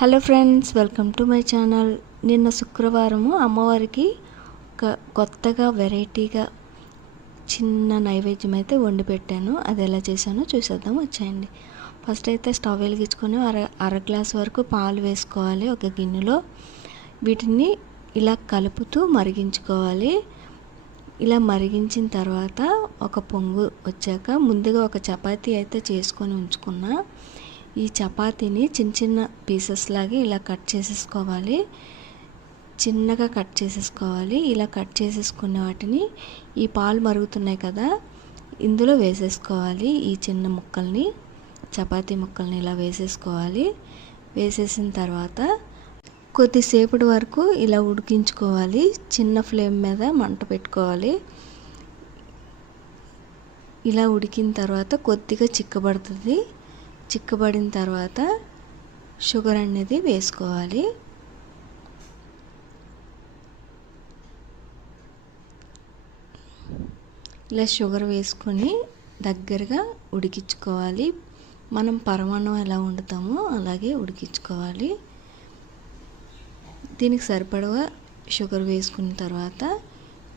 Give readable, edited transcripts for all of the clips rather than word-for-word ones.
Hello friends, welcome to my channel. నిన్న శుక్రవారము అమ్మవారికి కొత్తగా వెరైటీగా చిన్న నైవేద్యం అయితే వండి పెట్టాను. అది ఎలా చేశానో చూసేద్దాం, వచ్చేయండి. ఫస్ట్ అయితే స్టవ్ వెలిగించుకొని అర గ్లాస్ వరకు పాలు వేసుకోవాలి ఒక గిన్నెలో. వీటిని ఇలా కలుపుతూ మరిగించుకోవాలి. ఇలా మరిగించిన తర్వాత ఒక పొంగు వచ్చాక ముందుగా ఒక చపాతీ అయితే చేసుకొని ఉంచుకున్నా. ఈ చపాతీని చిన్న చిన్న పీసెస్ లాగా ఇలా కట్ చేసేసుకోవాలి. చిన్నగా కట్ చేసేసుకోవాలి. ఇలా కట్ చేసేసుకున్న వాటిని ఈ పాలు మరుగుతున్నాయి కదా, ఇందులో వేసేసుకోవాలి. ఈ చిన్న ముక్కల్ని, చపాతీ ముక్కల్ని ఇలా వేసేసుకోవాలి. వేసేసిన తర్వాత కొద్దిసేపటి వరకు ఇలా ఉడికించుకోవాలి. చిన్న ఫ్లేమ్ మీద మంట పెట్టుకోవాలి. ఇలా ఉడికిన తర్వాత కొద్దిగా చిక్కబడుతుంది. చిక్కబడిన తర్వాత షుగర్ అనేది వేసుకోవాలి. ఇలా షుగర్ వేసుకొని దగ్గరగా ఉడికించుకోవాలి. మనం పరమాన్నం ఎలా వండుతామో అలాగే ఉడికించుకోవాలి. దీనికి సరిపడా షుగర్ వేసుకున్న తర్వాత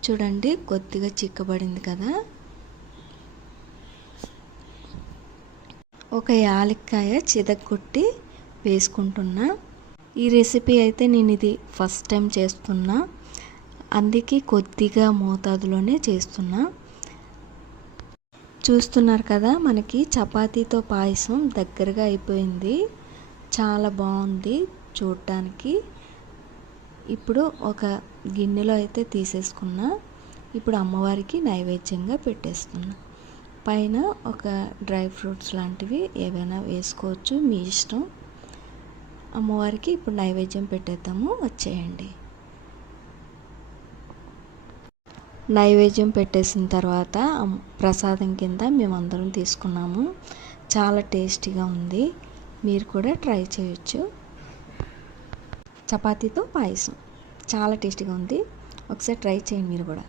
చూడండి, కొద్దిగా చిక్కబడింది కదా. ఒక యాలక్కాయ చితగొట్టి వేసుకుంటున్నా. ఈ రెసిపీ అయితే నేను ఇది ఫస్ట్ టైం చేస్తున్నా, అందుకే కొద్దిగా మోతాదులోనే చేస్తున్నా. చూస్తున్నారు కదా, మనకి చపాతీతో పాయసం దగ్గరగా అయిపోయింది. చాలా బాగుంది చూడటానికి. ఇప్పుడు ఒక గిన్నెలో అయితే తీసేసుకున్నా. ఇప్పుడు అమ్మవారికి నైవేద్యంగా పెట్టేస్తున్నా. పైన ఒక డ్రై ఫ్రూట్స్ లాంటివి ఏవైనా వేసుకోవచ్చు, మీ ఇష్టం. అమ్మవారికి ఇప్పుడు నైవేద్యం పెట్టేద్దాము, వచ్చేయండి. నైవేద్యం పెట్టేసిన తర్వాత ప్రసాదం కింద మేమందరం తీసుకున్నాము. చాలా టేస్టీగా ఉంది. మీరు కూడా ట్రై చేయొచ్చు. చపాతీతో పాయసం చాలా టేస్టీగా ఉంది. ఒకసారి ట్రై చేయండి మీరు కూడా.